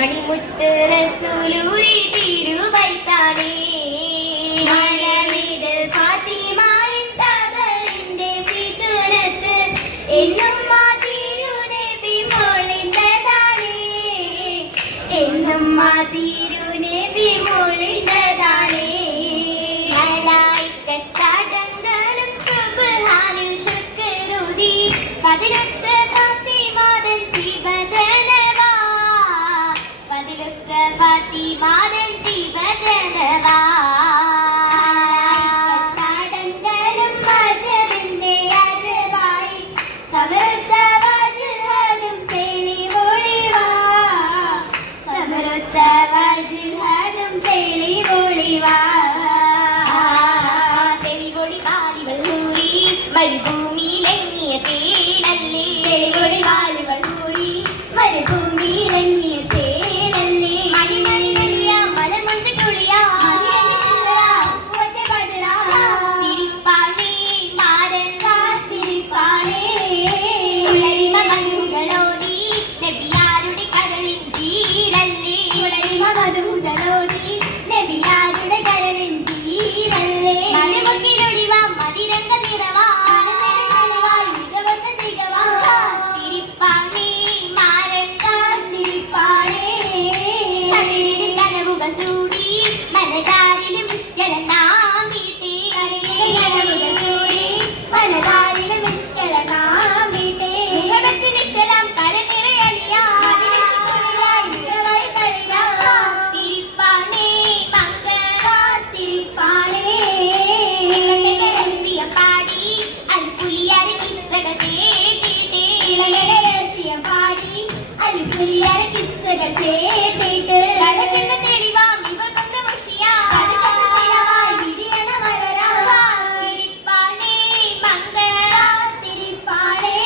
മണിമുത്ത് റസൂലൂരി തിരുവൈത്താനേ മലമിത് ഫാത്തിമയിൻ തബറിന്റെ ഫിതുനത്ത് എന്നും ആ തിരുനബി മൊളിന്നതാണേ എന്നും ആ തിരുനബി മൊളിന്നതാണേ മലായിക്കത്തടങ്കലും സുബ്ഹാനിൽ ശുക്രുതി ഫദിലത്ത് ഫാത്തിമാതൻ ശിവജനവാ ഫദിലത്ത് ഫാത്തിമാതൻ ശിവജനവാ തടങ്കലും മജബിന്റെ അജബായി കബറുത്ത വജ്ഹലും തെളിവൊളിവാ കബറുത്ത വജ്ഹലും തെളിവൊളിവാ തെളിവൊളിവാലിവൾ ഊരി മരുഭൂമിയിലെങ്ങിയ ചേലല്ലേ തെളിവൊളിവാലിവൾ ഊരി മരുഭൂമിയിലെങ്ങിയ ചേലല്ലേ മണിമണികളിയ മലമഞ്ചുളിയാ തിരിപ്പാണേ മാരൻ കാത്തിരിപ്പാണേ ഉലരിമ മധുകളോടി നബിയാരുടെ കരളിൻ ജീരല്ലേ ഉലരിമ മധുകളോടി നബിയാരുടെ കരളിൻ ജീവല്ലേ മലമുക്കിലൊളിവാ മതിരങ്ങൾ നിറവാ മികവത്ത തികവാ തിരിപ്പാണേ മാരൻ കാത്തിരിപ്പാണേ കണ്ണിന് കനവുകൾ ചൂടി മനതാരിലും നിശ്ചലം നാം വീട്ടേ കനവുകൾ കൂടി മനതാരിലെ നിഷ്കല നാം വീട്ടേ മുഹബത്ത് നിശ്ചലം കരനിറയലിയാ മികവായി കളിയാ തിരിപ്പാണേ മങ്ക കാത്തിരിപ്പാണേ രഹസ്യം പാടി അൽപുലിയാരെ കിസ്സകൾ കേട്ടിട്ടേ രഹസ്യം പാടി അൽപുലിയാരെ കിസ്സകൾ കേട്ടിട്ട് കടകണ്ണ തെളിവാം ഇവകൊണ്ട മുഷിയാ വിരിയണ മലരാ തിരിപ്പാണേ മങ്ക കാത്തിരിപ്പാണേ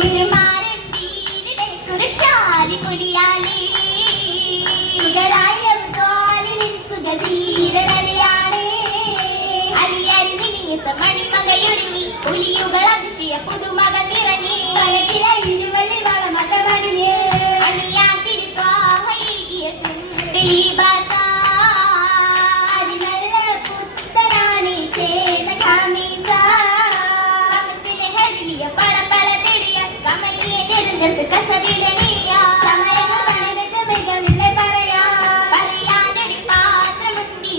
ഉരുമാരൻ വീടിലെ കുരിശാലി പുലിയാലേ മുകളായ ത്വാലിനിൻ സുഖധീരനലിയാണേ അലിയരിനിയത്ത മണിമകയൊരുങ്ങി പുലിയുകൾ അതിശയ പുതുമക നിറഞ്ഞേ പലകില ഇരുവള്ളി വളമകമണിഞ്ഞ് അണിയാൻ തിരുത്വാഹയിയ തുന്തലീബാസ അതിനല്ല പുത്തനാണി ചേത ഖമീസ കമസിലെ ഹരിയ പളപള തെളിയ കമലിയെ നെടുഞ്ചെടുത്ത് കസവിലണിയ സമയങ്ങൾ പണിതത് മികവില്ല പറയാ പറയാനടി പാത്രമുണ്ടി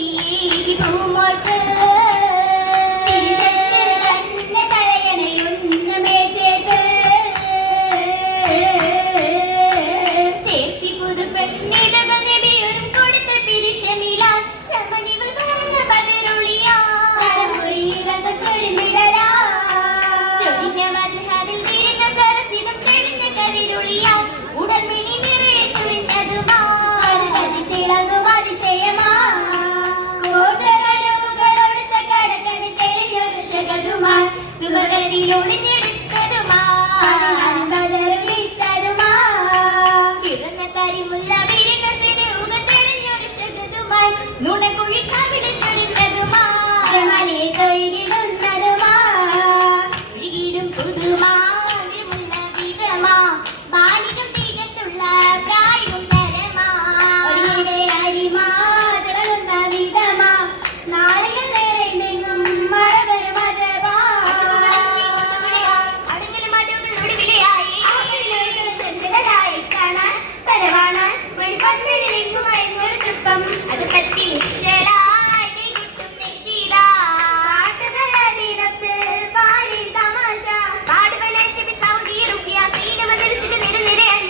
ഭൂമോൾക്ക് തിരിശത്തിൽ തന്നെ തലയണയുന്ന മേച്ചേത്ത് ചേർത്തി പുതു പെണ്ണിടക നബിയൊരും കൊടുത്ത പിരിശമിലാൽ ചമണികൾ പറഞ്ഞ ബദറുളിയാ തലമുറിയിലക ചൊരിഞ്ഞിടലാ ചൊരിഞ്ഞ വജഹാദിൽ വീരുന്ന സരസിതം തെളിഞ്ഞ കരിരുളിയാ ഉടൽമിനി നിറയെ ചൊരിഞ്ഞതുമാ കരുകതി തിളങ്ങും അതിശയമാ കോട്ടകനവുകളൊടുത്ത കടക്കന് തെളിഞ്ഞൊരു ശകതുമാ സുവർഗത്തിലൊളിഞ്ഞെടുത്തതുമാ ബദറിട്ടതുമാ കിടന്ന കരിമുല്ല വീരുന്ന സിനുക തെളിഞ്ഞൊരു ശകതുമായി നുണക്കുഴി കവിളിൽ ചൊരിഞ്ഞതുമാ മലയെ കഴുകിടുന്നതുമാ ഒഴുകിടും പുതുമാ നിറമുള്ള വിധമാ ബാലികം തികത്തുള്ള പ്രായവും തരമാ ഒരിടെ അരിമാ തിളങ്ങുന്ന വിധമാ നാളുകൾ നേരെണ്ടെങ്കും മറവരും അജബാ അടങ്ങലും മലകൾ ഒടുവിലെയായി ആവിലൊഴുകുന്ന ചെന്തലായി കാണാൻ പരവാണാൻ മണിപ്പന്തലിലെങ്കുമായി ഒരു തൃപ്പം അത് പറ്റി നിശ്ചലായി കൈകൊട്ടും നിഷിതാ പാട്ടുകളീനത്ത് പാടി തമാശ പാടുവന ശബി സൗദി റുപ്പിയ സീന മജലിസിന്റെ നിരനിരയണി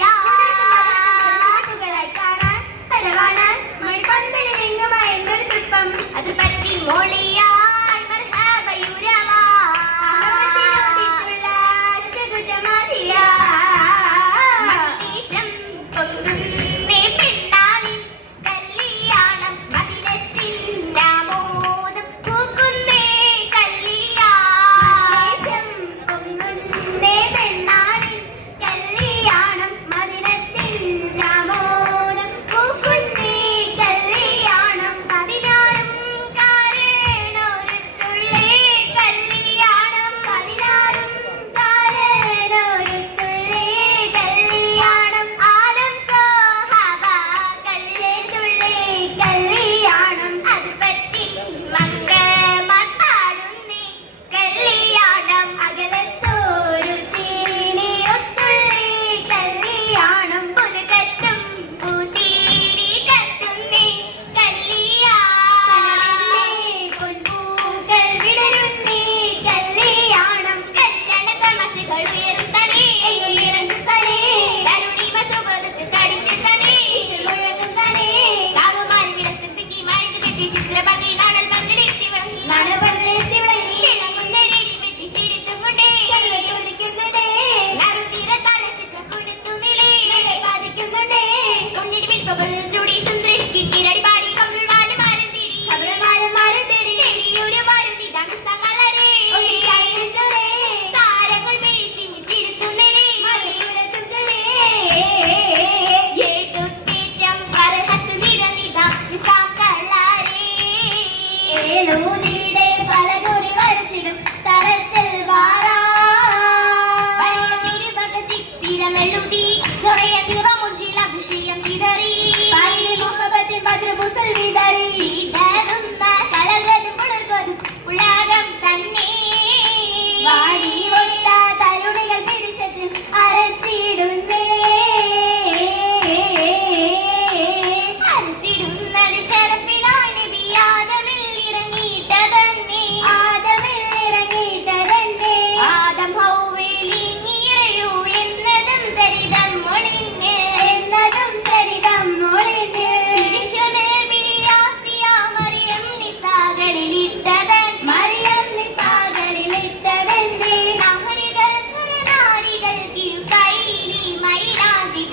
ചരിതമെഴുതി ചൊറയ നിറമുഞ്ചിൽ അഭിഷേകം ചിതറി പാലിലെ മുഹബത്തിൻ ഭദ്രപൂസൽ വിതറി വിടരുന്ന കളകളും പുളർകൊരു ഉലകം തന്നെ വാടി ഒത്ത തരുണികൾ പിരിശത്തിൽ അരച്ചിടുന്നേ അരച്ചിടുന്നത് ഷറഫിലായി നബി ആദമിൽ ഇറങ്ങിയിട്ടതന്നെ ആദം ഹൗവയിൽ ഇറങ്ങിയിറയൂ എന്നതും ചരിതം മൊളിഞ്ഞ് പിരിശനബി ആസിയ മറിയം നിസാകളിലിട്ടതൻ നാരികൾ സുരനാരികൾ തിരുക്കൈലി മൈലാഞ്ചി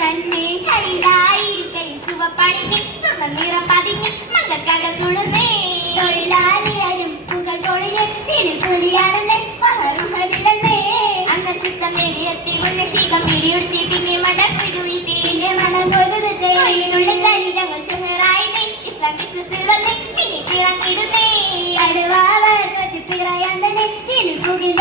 തന്നെ കൈലായിരിക്കൈ സുവപ്പണിഞ്ഞ് സ്വർണ്ണ നിറം പതിഞ്ഞ് മങ്കക്കകൾ തുളർന്നേ തൊഴിലാളിയാരും പുകൾ പൊളിഞ്ഞ് തിരുപ്പുലിയാണെന്നേ മഹറുഹതിലെന്നേ അന്ന ചിത്തം നേടിയെത്തി മുന്നശീകം പിടിയുടുത്തി പിന്നെ മടക്കി തുഴിത്തി പിന്നെ മണം കൊതുതേ കയ്യിലുള്ള ചരിതങ്ങൾ ഷെഹറായി ഇസ്ലാം ബിസിനസ്സിൽ വന്ന് മിന്നിത്തിറങ്ങിടുന്നേ കടുവാവർ കൊത്തിപ്പിറയാൻ തന്നെ തിരുപ്പുകിൽ